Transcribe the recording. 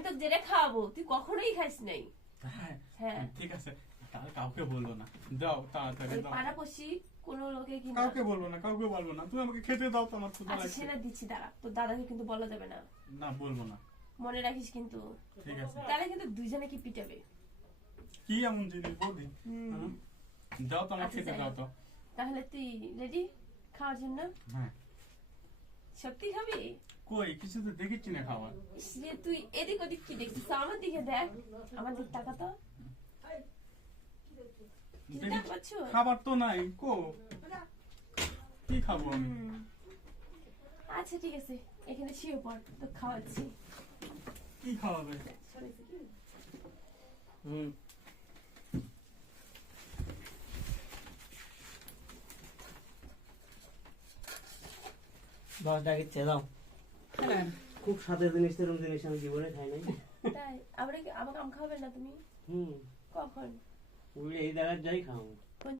আমি তো যেটা খাওয়াবো তুই কখনোই খাইস নাই। হ্যাঁ ঠিক আছে, তাহলে কাউকে বলবো না, দাও তাড়াতাড়ি দাও। পাড়াপড়শি কোনো লোকে কিন্তু কাউকে বলবো না, কাউকে বলবো না, তুমি আমাকে খেতে দাও তো, আমার ক্ষুধা আচ্ছা লাগছে। সেটা দিচ্ছি, দাঁড়া, তোর দাদাকে কিন্তু বলা যাবে না। না বলবো না। মনে রাখিস কিন্তু। ঠিক আছে। তাহলে কিন্তু দুইজনে কি পিটাবে। কি এমন জিনিস বৌদি? দাও তো, আমার আচ্ছা, খেতে যাই দাও হোক। তো। তাহলে তুই রেডি খাওয়ার জন্য? হ্যাঁ। সত্যি খাবি? কই কিছু তো দেখেছি না খাবার। ইস রে, তুই এদিক ওদিক কি দেখছিস? আমার দিকে দেখ, আমার দিক তাকা তো। কিছু দেখি- দেখ পাচ্ছ? খাবার তো নাই, কো কি খাবো আমি? আচ্ছা ঠিক আছে, এখানে শুয়ে পড়, তো খাওয়াচ্ছি। কি খাওয়াবে? সরেছে কি? দশটা কিচ্ছে দাও। খুব স্বাদের জিনিস, এরকম জিনিস আমি জীবনে খাই নাই। তাই আবার আমাকে আম খাওয়াবে না তুমি? হুম, কখন? ওই এই জায়গায় যাই খাও।